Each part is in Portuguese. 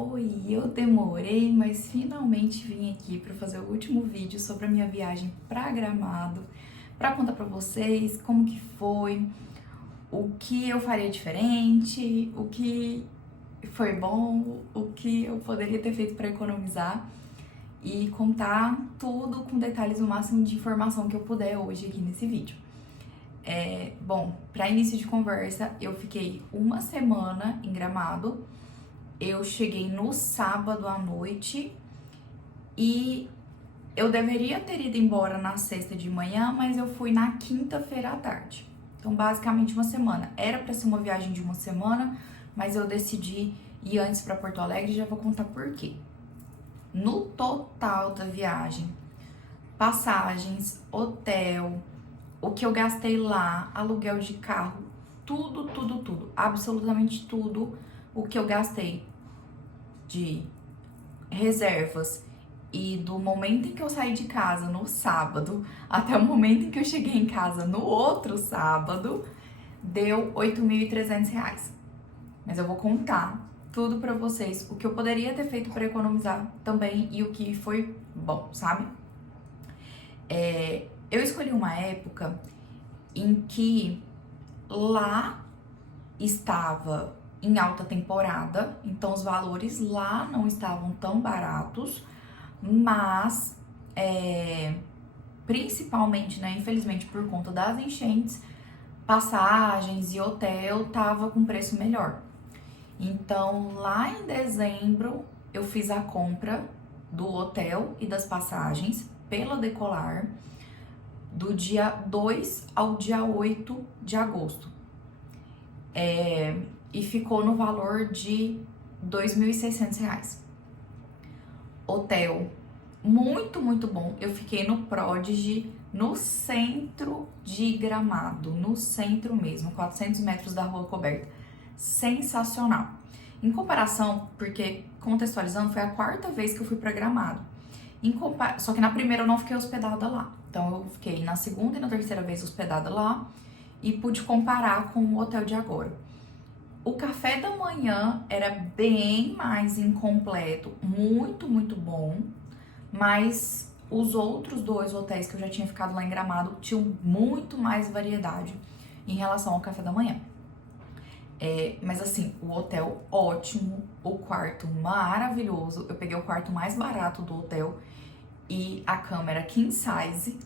Oi, eu demorei, mas finalmente vim aqui para fazer o último vídeo sobre a minha viagem para Gramado, para contar para vocês como que foi, o que eu faria diferente, o que foi bom, o que eu poderia ter feito para economizar e contar tudo com detalhes, o máximo de informação que eu puder hoje aqui nesse vídeo. Bom, para início de conversa, eu fiquei uma semana em Gramado. Eu cheguei no sábado à noite e eu deveria ter ido embora na sexta de manhã, mas eu fui na quinta-feira à tarde. Então, basicamente uma semana. Era para ser uma viagem de uma semana, mas eu decidi ir antes para Porto Alegre e já vou contar por quê. No total da viagem, passagens, hotel, o que eu gastei lá, aluguel de carro, tudo, absolutamente tudo o que eu gastei de reservas e do momento em que eu saí de casa no sábado até o momento em que eu cheguei em casa no outro sábado, deu R$ 8.300. Mas eu vou contar tudo pra vocês, o que eu poderia ter feito pra economizar também e o que foi bom, sabe? Eu escolhi uma época em que lá estava em alta temporada, então os valores lá não estavam tão baratos, mas principalmente, né, infelizmente por conta das enchentes, passagens e hotel tava com preço melhor. Então lá em dezembro eu fiz a compra do hotel e das passagens pela Decolar do dia 2 ao dia 8 de agosto. E ficou no valor de R$ 2.600. Hotel muito bom. Eu fiquei no Prodigy, no centro de Gramado, no centro mesmo, 400 metros da rua coberta. Sensacional. Em comparação, porque contextualizando, foi a quarta vez que eu fui para Gramado. Só que na primeira eu não fiquei hospedada lá. Então eu fiquei na segunda e na terceira vez hospedada lá e pude comparar com o hotel de agora. O café da manhã era bem mais incompleto, muito bom, mas os outros dois hotéis que eu já tinha ficado lá em Gramado tinham muito mais variedade em relação ao café da manhã. Mas assim, o hotel ótimo, o quarto maravilhoso. Eu peguei o quarto mais barato do hotel e a cama era king size.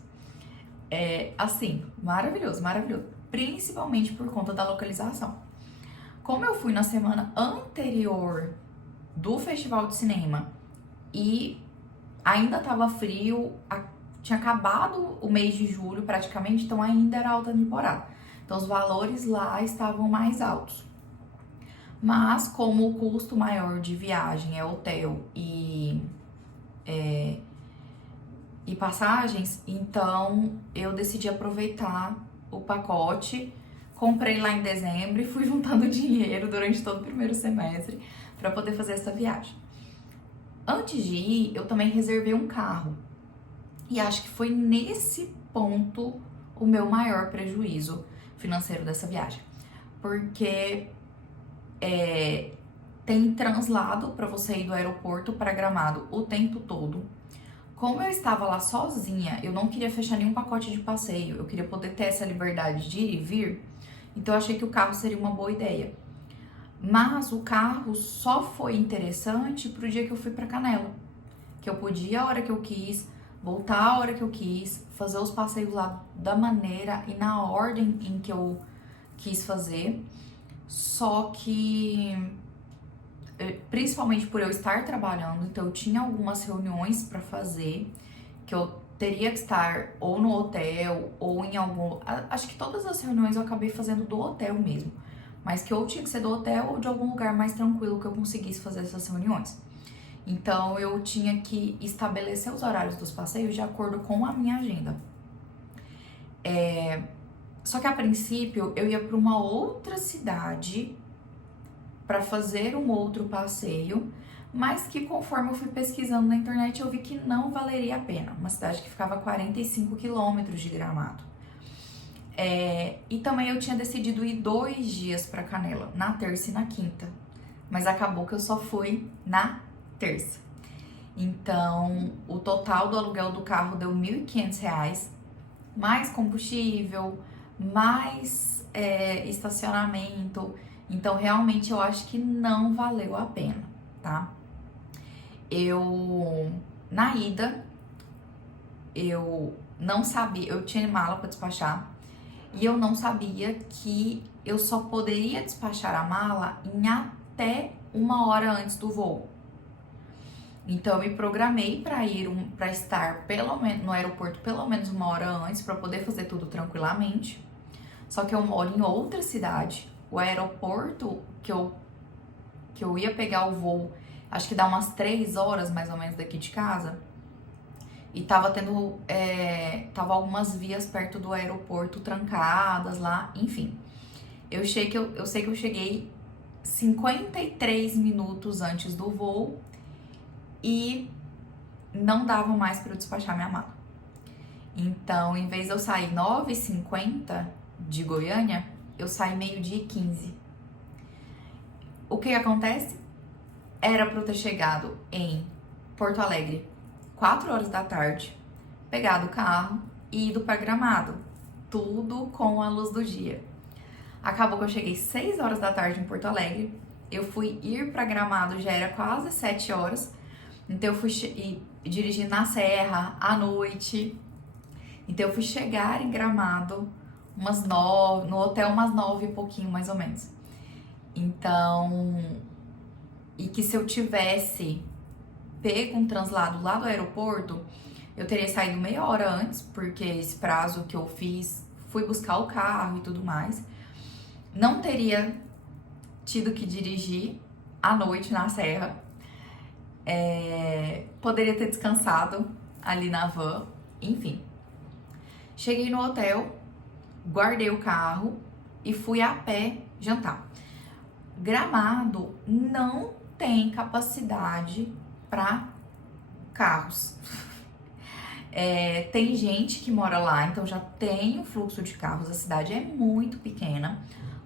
Assim, maravilhoso. Principalmente por conta da localização. Como eu fui na semana anterior do festival de cinema e ainda tava frio, tinha acabado o mês de julho praticamente, então ainda era alta temporada. Então os valores lá estavam mais altos. Mas como o custo maior de viagem é hotel e passagens, então eu decidi aproveitar o pacote. Comprei lá em dezembro e fui juntando dinheiro durante todo o primeiro semestre para poder fazer essa viagem. Antes de ir, eu também reservei um carro. E acho que foi nesse ponto o meu maior prejuízo financeiro dessa viagem. Porque tem translado para você ir do aeroporto para Gramado o tempo todo. Como eu estava lá sozinha, eu não queria fechar nenhum pacote de passeio. Eu queria poder ter essa liberdade de ir e vir. Então eu achei que o carro seria uma boa ideia. Mas o carro só foi interessante pro dia que eu fui pra Canela. Que eu podia ir a hora que eu quis, voltar a hora que eu quis, fazer os passeios lá da maneira e na ordem em que eu quis fazer. Só que, principalmente por eu estar trabalhando, então eu tinha algumas reuniões pra fazer, que eu teria que estar ou no hotel ou em algum... Acho que todas as reuniões eu acabei fazendo do hotel mesmo. Mas que ou tinha que ser do hotel ou de algum lugar mais tranquilo que eu conseguisse fazer essas reuniões. Então eu tinha que estabelecer os horários dos passeios de acordo com a minha agenda. Só que a princípio eu ia para uma outra cidade para fazer um outro passeio, mas que conforme eu fui pesquisando na internet eu vi que não valeria a pena. Uma cidade que ficava a 45 quilômetros de Gramado. E também eu tinha decidido ir 2 dias para Canela, na terça e na quinta. mas acabou que eu só fui na terça. Então, o total do aluguel do carro deu R$ 1.500, mais combustível, mais estacionamento. Então, realmente, eu acho que não valeu a pena, tá? Na ida, eu não sabia, eu tinha mala para despachar e eu não sabia que eu só poderia despachar a mala em até 1 hora antes do voo. Então eu me programei para estar pelo menos no aeroporto pelo menos 1 hora antes para poder fazer tudo tranquilamente. Só que eu moro em outra cidade. O aeroporto que eu ia pegar o voo, acho que dá umas 3 horas mais ou menos daqui de casa. E tava algumas vias perto do aeroporto trancadas lá, enfim. Eu sei que eu cheguei 53 minutos antes do voo e não dava mais para eu despachar minha mala. Então, em vez de eu sair 9h50 de Goiânia, eu saí 12h15. O que acontece? Era para eu ter chegado em Porto Alegre 4 horas da tarde, pegado o carro e ido para Gramado, tudo com a luz do dia. Acabou que eu cheguei 6 horas da tarde em Porto Alegre, eu fui ir para Gramado, já era quase 7 horas, então eu fui dirigir na serra à noite, então eu fui chegar em Gramado umas 9, no hotel umas 9 e pouquinho mais ou menos. Então, e que se eu tivesse pego um translado lá do aeroporto, eu teria saído meia hora antes, porque esse prazo que eu fiz, fui buscar o carro e tudo mais. Não teria tido que dirigir à noite na serra. Poderia ter descansado ali na van, enfim. Cheguei no hotel, guardei o carro e fui a pé jantar. Gramado não tem capacidade para carros. Tem gente que mora lá, então já tem o fluxo de carros, a cidade é muito pequena.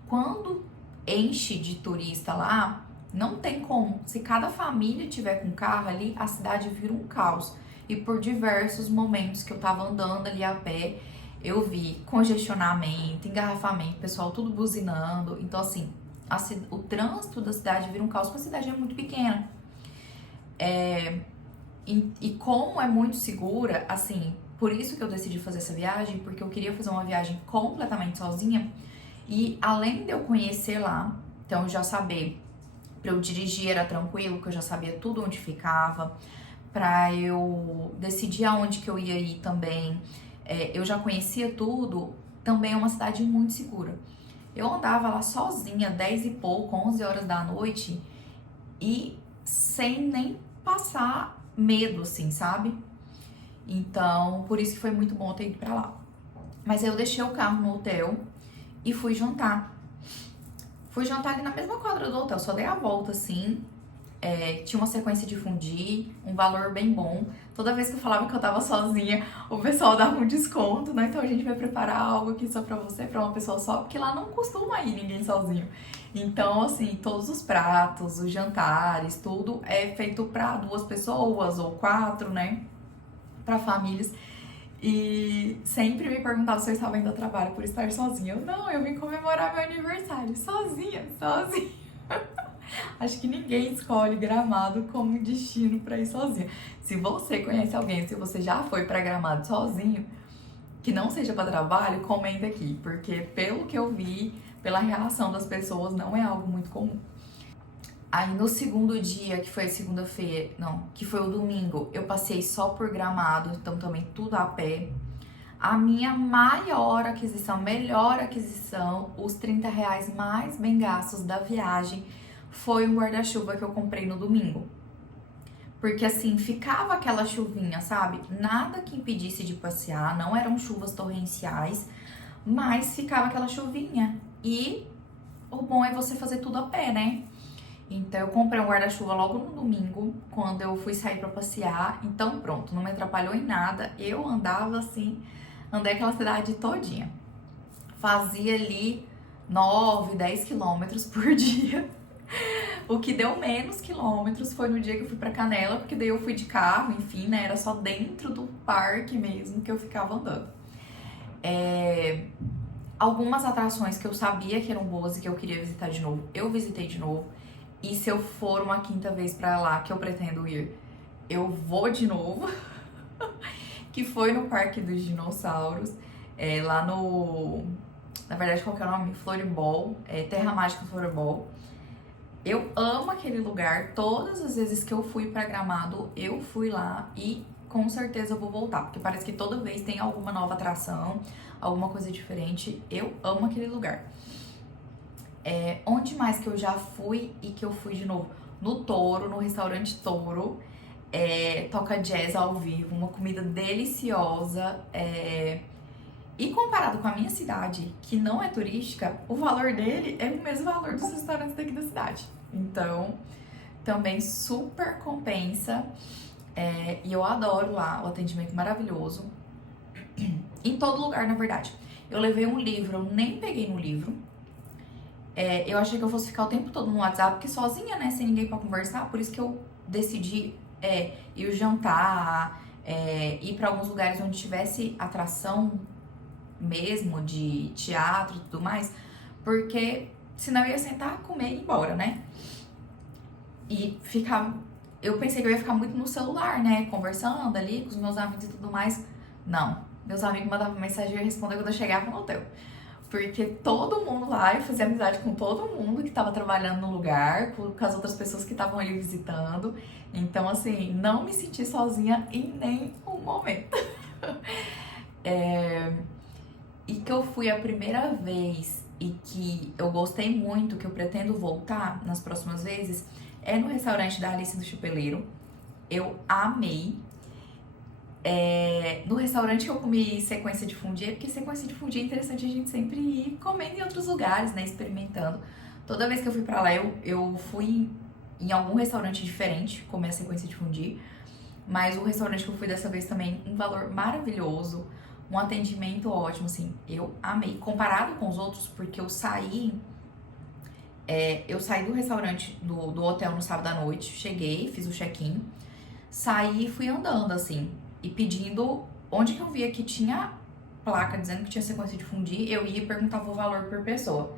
Quando enche de turista lá, não tem como. Se cada família tiver com carro ali, a cidade vira um caos. E por diversos momentos que eu tava andando ali a pé, eu vi congestionamento, engarrafamento, pessoal tudo buzinando. Então assim, o trânsito da cidade vira um caos, porque a cidade é muito pequena. E como é muito segura, assim, por isso que eu decidi fazer essa viagem, porque eu queria fazer uma viagem completamente sozinha. E além de eu conhecer lá, então eu já saber, pra eu dirigir era tranquilo, que eu já sabia tudo onde ficava, pra eu decidir aonde que eu ia ir também, eu já conhecia tudo, também é uma cidade muito segura. Eu andava lá sozinha, 10 e pouco, 11 horas da noite, e sem nem passar medo, assim, sabe? Então, por isso que foi muito bom ter ido pra lá. Mas aí eu deixei o carro no hotel e fui jantar. Fui jantar ali na mesma quadra do hotel, só dei a volta, assim. Tinha uma sequência de fondue, um valor bem bom. Toda vez que eu falava que eu tava sozinha, o pessoal dava um desconto, né? Então a gente vai preparar algo aqui só pra você, pra uma pessoa só, porque lá não costuma ir ninguém sozinho. Então, assim, todos os pratos, os jantares, tudo é feito pra 2 pessoas ou 4, né? Pra famílias. E sempre me perguntavam se eu estava indo ao trabalho por estar sozinha. Eu vim comemorar meu aniversário sozinha. Acho que ninguém escolhe Gramado como destino pra ir sozinha. Se você conhece alguém, se você já foi pra Gramado sozinho, que não seja pra trabalho, comenta aqui, porque pelo que eu vi, pela reação das pessoas, não é algo muito comum. Aí no segundo dia, que foi a segunda-feira, que foi o domingo, eu passei só por Gramado, então também tudo a pé. A minha melhor aquisição, os R$ 30 mais bem gastos da viagem, foi um guarda-chuva que eu comprei no domingo. Porque assim, ficava aquela chuvinha, sabe? Nada que impedisse de passear, não eram chuvas torrenciais, mas ficava aquela chuvinha. E o bom é você fazer tudo a pé, né? Então eu comprei um guarda-chuva logo no domingo, quando eu fui sair pra passear. Então pronto, não me atrapalhou em nada. Eu andava assim, andei aquela cidade todinha. Fazia ali 9, 10 quilômetros por dia. O que deu menos quilômetros foi no dia que eu fui pra Canela, porque daí eu fui de carro, enfim, né? Era só dentro do parque mesmo que eu ficava andando. Algumas atrações que eu sabia que eram boas e que eu queria visitar de novo, eu visitei de novo. E se eu for uma quinta vez pra lá, que eu pretendo ir, eu vou de novo. Que foi no Parque dos Dinossauros, lá no... Na verdade, qual que é o nome? Floribol, Terra Mágica Floribol. Eu amo aquele lugar, todas as vezes que eu fui pra Gramado, eu fui lá e com certeza eu vou voltar, porque parece que toda vez tem alguma nova atração, alguma coisa diferente. Eu amo aquele lugar. Onde mais que eu já fui e que eu fui de novo? No Toro, no restaurante Toro, toca jazz ao vivo, uma comida deliciosa. E comparado com a minha cidade, que não é turística, o valor dele é o mesmo valor dos restaurantes daqui da cidade. Então, também super compensa. E eu adoro lá, o atendimento maravilhoso. Em todo lugar, na verdade. Eu levei um livro, eu nem peguei no livro. Eu achei que eu fosse ficar o tempo todo no WhatsApp, porque sozinha, né, sem ninguém pra conversar. Por isso que eu decidi ir jantar, ir pra alguns lugares onde tivesse atração mesmo, de teatro e tudo mais, porque senão eu ia sentar, comer e ir embora, né? E eu pensei que eu ia ficar muito no celular, né? Conversando ali com os meus amigos e tudo mais. Não. Meus amigos mandavam mensagem e eu ia responder quando eu chegava no hotel. Porque todo mundo lá, eu fazia amizade com todo mundo que tava trabalhando no lugar, com as outras pessoas que estavam ali visitando. Então, assim, não me senti sozinha em nenhum momento. E que eu fui a primeira vez e que eu gostei muito, que eu pretendo voltar nas próximas vezes, é no restaurante da Alice do Chupeleiro. Eu amei. No restaurante eu comi sequência de fondue, porque sequência de fondue é interessante a gente sempre ir comendo em outros lugares, né, experimentando. Toda vez que eu fui pra lá, eu fui em algum restaurante diferente comer a sequência de fondue, mas o restaurante que eu fui dessa vez também, um valor maravilhoso, um atendimento ótimo, assim, eu amei. Comparado com os outros, porque eu saí do restaurante, do hotel no sábado à noite, cheguei, fiz o check-in, saí e fui andando, assim, e pedindo onde que eu via que tinha placa dizendo que tinha sequência de fondue, eu ia e perguntava o valor por pessoa.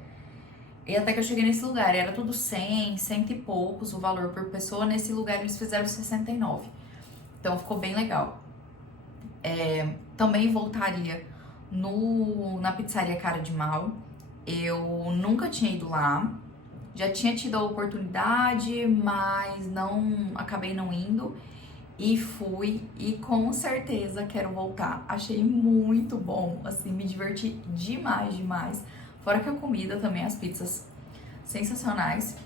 E até que eu cheguei nesse lugar, era tudo 100, cento e poucos o valor por pessoa, nesse lugar eles fizeram 69. Então ficou bem legal. Também voltaria na pizzaria Cara de Mal. Eu nunca tinha ido lá, já tinha tido a oportunidade, mas acabei não indo. E fui, e com certeza quero voltar. Achei muito bom, assim, me diverti demais, demais. Fora que a comida também, as pizzas sensacionais.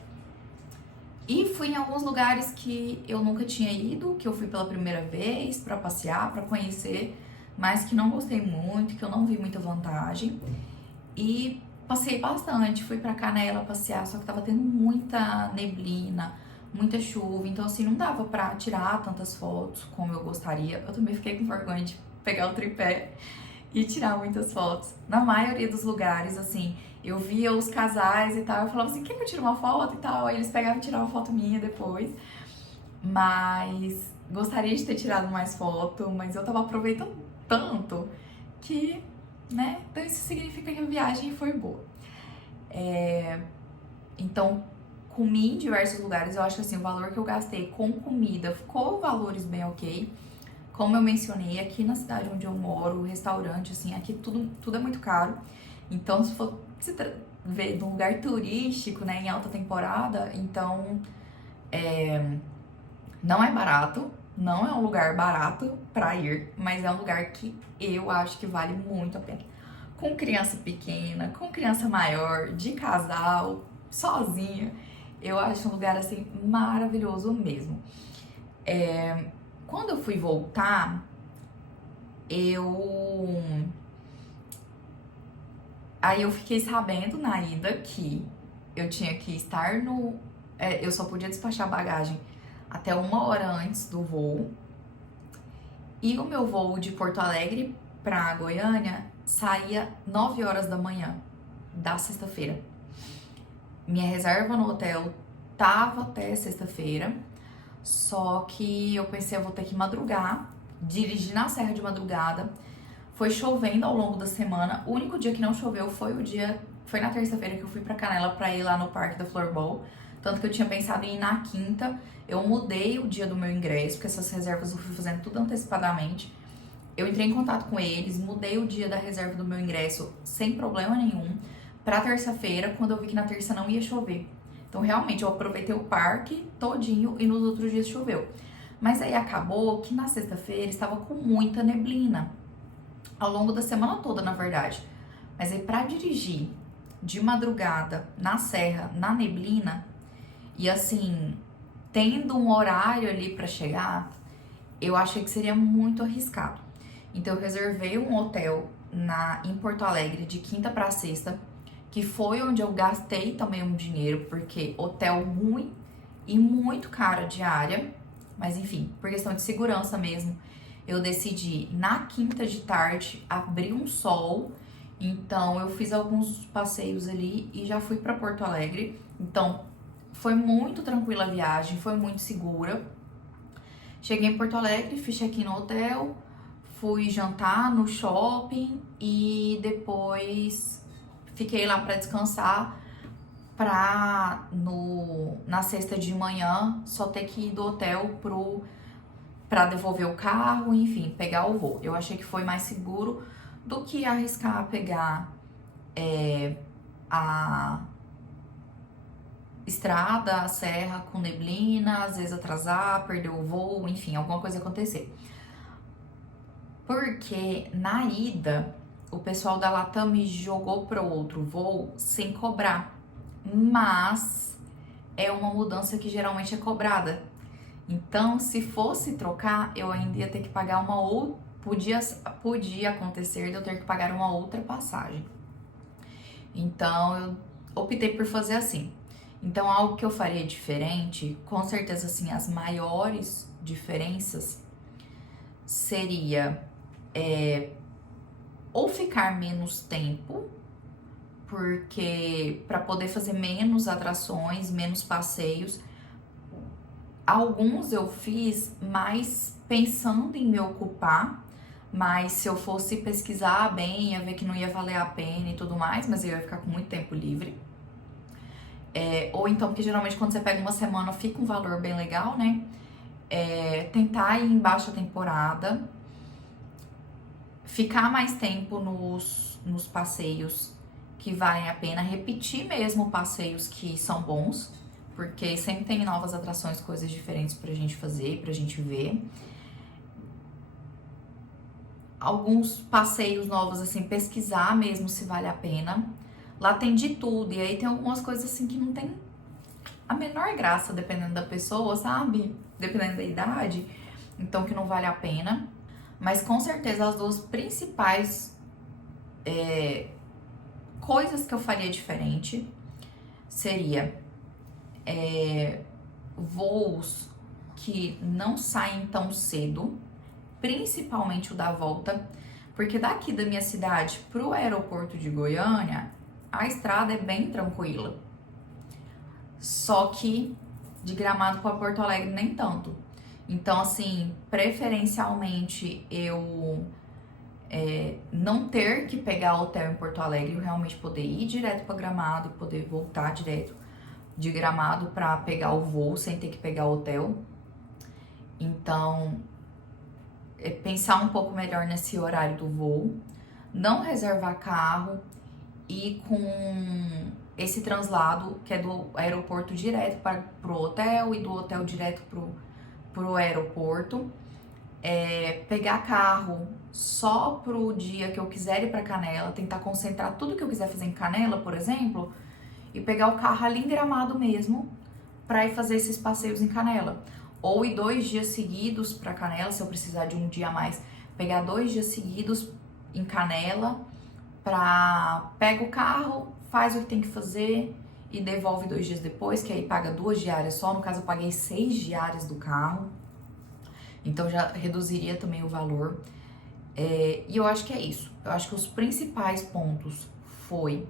E fui em alguns lugares que eu nunca tinha ido, que eu fui pela primeira vez pra passear, pra conhecer, mas que não gostei muito, que eu não vi muita vantagem. E passei bastante, fui pra Canela passear, só que tava tendo muita neblina, muita chuva, então assim, não dava pra tirar tantas fotos como eu gostaria. Eu também fiquei com vergonha de pegar o tripé e tirar muitas fotos. Na maioria dos lugares, assim, eu via os casais e tal, eu falava assim, quer que eu tire uma foto e tal? Aí eles pegavam e tiravam uma foto minha depois. Mas gostaria de ter tirado mais foto, mas eu tava aproveitando tanto que, né, então isso significa que a viagem foi boa. Então, comi em diversos lugares, eu acho que assim, o valor que eu gastei com comida ficou valores bem ok. Como eu mencionei, aqui na cidade onde eu moro, restaurante, assim, aqui tudo é muito caro. Então, se for ver de um lugar turístico, né, em alta temporada, então não é barato, não é um lugar barato pra ir, mas é um lugar que eu acho que vale muito a pena. Com criança pequena, com criança maior, de casal, sozinha, eu acho um lugar assim maravilhoso mesmo. Quando eu fui voltar, aí eu fiquei sabendo na ida que eu tinha que estar eu só podia despachar bagagem até 1 hora antes do voo. E o meu voo de Porto Alegre pra Goiânia saía 9 horas da manhã da sexta-feira. Minha reserva no hotel tava até sexta-feira, só que eu pensei, eu vou ter que madrugar, dirigir na serra de madrugada. Foi chovendo ao longo da semana. O único dia que não choveu foi na terça-feira que eu fui pra Canela pra ir lá no Parque da Floorball. Tanto que eu tinha pensado em ir na quinta. Eu mudei o dia do meu ingresso, porque essas reservas eu fui fazendo tudo antecipadamente. Eu entrei em contato com eles, mudei o dia da reserva do meu ingresso sem problema nenhum pra terça-feira, quando eu vi que na terça não ia chover. Então, realmente, eu aproveitei o parque todinho e nos outros dias choveu. Mas aí acabou que na sexta-feira estava com muita neblina. Ao longo da semana toda, na verdade. Mas aí pra dirigir de madrugada na serra, na neblina, e assim, tendo um horário ali pra chegar, eu achei que seria muito arriscado. Então eu reservei um hotel em Porto Alegre de quinta pra sexta, que foi onde eu gastei também um dinheiro, porque hotel ruim e muito caro a diária. Mas enfim, por questão de segurança mesmo, eu decidi na quinta de tarde abrir um sol. Então eu fiz alguns passeios ali e já fui para Porto Alegre. Então foi muito tranquila a viagem, foi muito segura. Cheguei em Porto Alegre, fiz check-in no hotel, fui jantar no shopping e depois fiquei lá para descansar, na sexta de manhã só ter que ir do hotel pra devolver o carro, enfim, pegar o voo. Eu achei que foi mais seguro do que arriscar pegar a estrada, a serra com neblina, às vezes atrasar, perder o voo, enfim, alguma coisa acontecer. Porque na ida, o pessoal da Latam me jogou para outro voo sem cobrar, mas é uma mudança que geralmente é cobrada. Então, se fosse trocar, eu ainda ia ter que pagar uma outra. Podia acontecer de eu ter que pagar uma outra passagem. Então, eu optei por fazer assim. Então, algo que eu faria diferente, com certeza, assim, as maiores diferenças seria ou ficar menos tempo, porque para poder fazer menos atrações, menos passeios. Alguns eu fiz mais pensando em me ocupar, mas se eu fosse pesquisar bem, ia ver que não ia valer a pena e tudo mais, mas eu ia ficar com muito tempo livre. Ou então, porque geralmente quando você pega uma semana fica um valor bem legal, né? Tentar ir em baixa temporada, ficar mais tempo nos passeios que valem a pena, repetir mesmo passeios que são bons, porque sempre tem novas atrações, coisas diferentes pra gente fazer, pra gente ver. Alguns passeios novos, assim, pesquisar mesmo se vale a pena. Lá tem de tudo, e aí tem algumas coisas assim que não tem a menor graça, dependendo da pessoa, sabe? Dependendo da idade, então que não vale a pena. Mas com certeza as duas principais coisas que eu faria diferente seria voos que não saem tão cedo, principalmente o da volta, porque daqui da minha cidade pro aeroporto de Goiânia, a estrada é bem tranquila. Só que de Gramado para Porto Alegre nem tanto. Então, assim, preferencialmente eu não ter que pegar hotel em Porto Alegre, eu realmente poder ir direto para Gramado e poder voltar direto de Gramado para pegar o voo sem ter que pegar o hotel. Então, pensar um pouco melhor nesse horário do voo, não reservar carro e com esse translado que é do aeroporto direto para o hotel e do hotel direto pro aeroporto. Pegar carro só pro dia que eu quiser ir para Canela, tentar concentrar tudo que eu quiser fazer em Canela, por exemplo, e pegar o carro ali em Gramado mesmo para ir fazer esses passeios em Canela. Ou ir 2 dias seguidos para Canela, se eu precisar de um dia a mais, pegar 2 dias seguidos em Canela, pega o carro, faz o que tem que fazer e devolve 2 dias depois, que aí paga 2 diárias só. No caso, eu paguei 6 diárias do carro, então já reduziria também o valor. E eu acho que é isso. Eu acho que os principais pontos foi,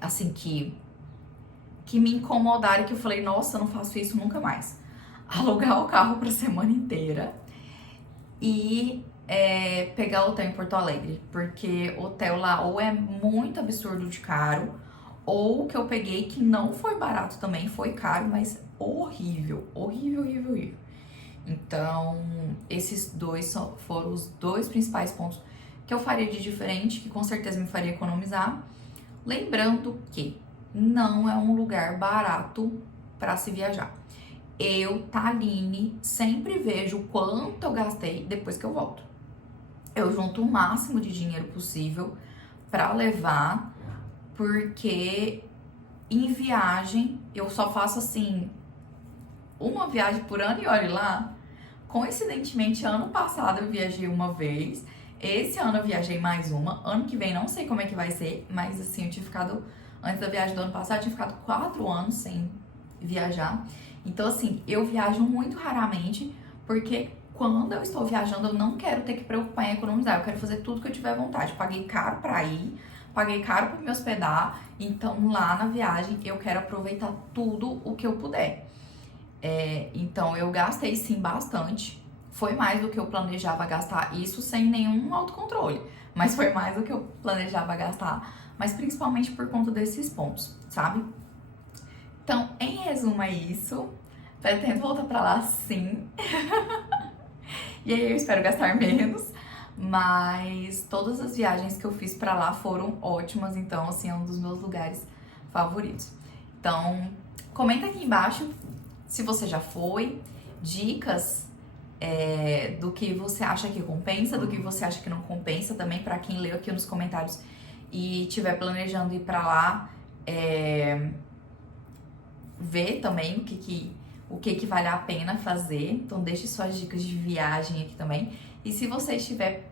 assim, que que me incomodaram e que eu falei, nossa, eu não faço isso nunca mais. Alugar o carro pra semana inteira e pegar hotel em Porto Alegre, porque hotel lá ou é muito absurdo de caro, ou o que eu peguei que não foi barato também, foi caro, mas horrível, horrível, horrível, horrível. Então, esses dois foram os dois principais pontos que eu faria de diferente, que com certeza me faria economizar. Lembrando que não é um lugar barato para se viajar. Eu, Taline, sempre vejo o quanto eu gastei depois que eu volto. Eu junto o máximo de dinheiro possível para levar, porque em viagem eu só faço assim uma viagem por ano e olhe lá. Coincidentemente, ano passado eu viajei uma vez, esse ano eu viajei mais uma, ano que vem não sei como é que vai ser, mas assim, eu tinha ficado, antes da viagem do ano passado, eu tinha ficado 4 anos sem viajar. Então assim, eu viajo muito raramente, porque quando eu estou viajando, eu não quero ter que preocupar em economizar, eu quero fazer tudo que eu tiver vontade. Paguei caro pra ir, paguei caro pra me hospedar, então lá na viagem eu quero aproveitar tudo o que eu puder. Então eu gastei sim bastante, foi mais do que eu planejava gastar, isso sem nenhum autocontrole, mas foi mais do que eu planejava gastar, mas principalmente por conta desses pontos, sabe? Então, em resumo é isso, pretendo voltar pra lá sim, e aí eu espero gastar menos, mas todas as viagens que eu fiz pra lá foram ótimas, então assim, é um dos meus lugares favoritos. Então, comenta aqui embaixo se você já foi, dicas do que você acha que compensa, do que você acha que não compensa também, para quem leu aqui nos comentários e estiver planejando ir para lá, ver também o que vale a pena fazer. Então deixe suas dicas de viagem aqui também. E se você estiver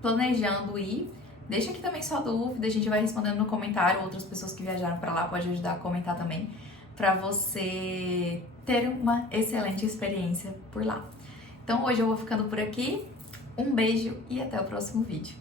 planejando ir, deixa aqui também sua dúvida, a gente vai respondendo no comentário. Outras pessoas que viajaram para lá podem ajudar a comentar também, para você ter uma excelente experiência por lá. Então hoje eu vou ficando por aqui, um beijo e até o próximo vídeo.